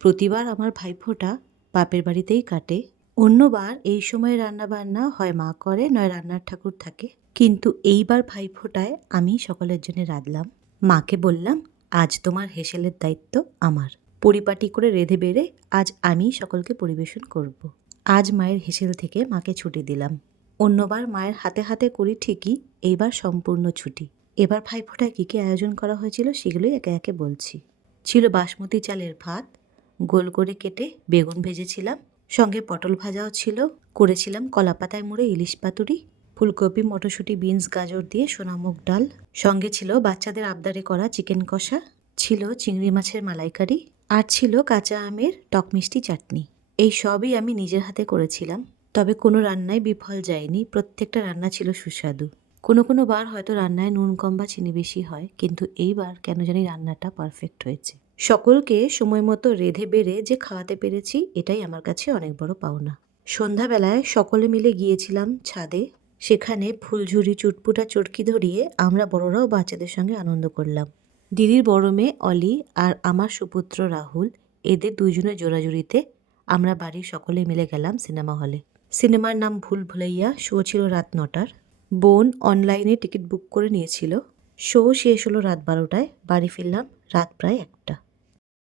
প্রতিবার আমার ভাইফোঁটা বাপের বাড়িতেই কাটে। অন্যবার এই সময় রান্নাবান্না হয় মা করে, নয় রান্নার ঠাকুর থাকে। কিন্তু এইবার ভাইফোঁটায় আমি সকলের জন্য রাঁধলাম। মাকে বললাম, আজ তোমার হেসেলের দায়িত্ব আমার। পরিপাটি করে রেঁধে বেড়ে আজ আমি সকলকে পরিবেশন করব। আজ মায়ের হেসেল থেকে মাকে ছুটি দিলাম। অন্যবার মায়ের হাতে হাতে করি ঠিকই, এইবার সম্পূর্ণ ছুটি। এবার ভাইফোঁটায় কী কী আয়োজন করা হয়েছিল সেগুলোই একে একে বলছি। ছিল বাসমতি চালের ভাত, গোল করে কেটে বেগুন ভেজেছিলাম, সঙ্গে পটল ভাজাও ছিল। করেছিলাম কলাপাতায় মুড়ে ইলিশ পাতুরি, ফুলকপি মটরশুঁটি বিনস গাজর দিয়ে সোনামুগ ডাল, সঙ্গে ছিল বাচ্চাদের আবদারে করা চিকেন কষা, ছিল চিংড়ি মাছের মালাইকারি, আর ছিল কাঁচা আমের টক মিষ্টি চাটনি। এই সবই আমি নিজের হাতে করেছিলাম। তবে কোনো রান্নায় বিফল যায়নি, প্রত্যেকটা রান্না ছিল সুস্বাদু। কোনো কোনো বার হয়তো রান্নায় নুন কম বা চিনি বেশি হয়, কিন্তু এইবার কেন জানি রান্নাটা পারফেক্ট হয়েছে। সকলকে সময় মতো রেঁধে বেড়ে যে খাওয়াতে পেরেছি, এটাই আমার কাছে অনেক বড় পাওনা। সন্ধ্যাবেলায় সকলে মিলে গিয়েছিলাম ছাদে। সেখানে ফুলঝুরি চুটপুটা চটকি ধরিয়ে আমরা বড়রাও বাচ্চাদের সঙ্গে আনন্দ করলাম। দিদির বড় মেয়ে অলি আর আমার সুপুত্র রাহুল, এদের দুইজনের জোড়াজুড়িতে আমরা বাড়ির সকলে মিলে গেলাম সিনেমা হলে। সিনেমার নাম ভুল ভুলাইয়া। শো ছিল রাত 9টার। বোন অনলাইনে টিকিট বুক করে নিয়েছিল। শো শেষ হলো রাত 12টায়। বাড়ি ফিরলাম রাত প্রায় 1টা।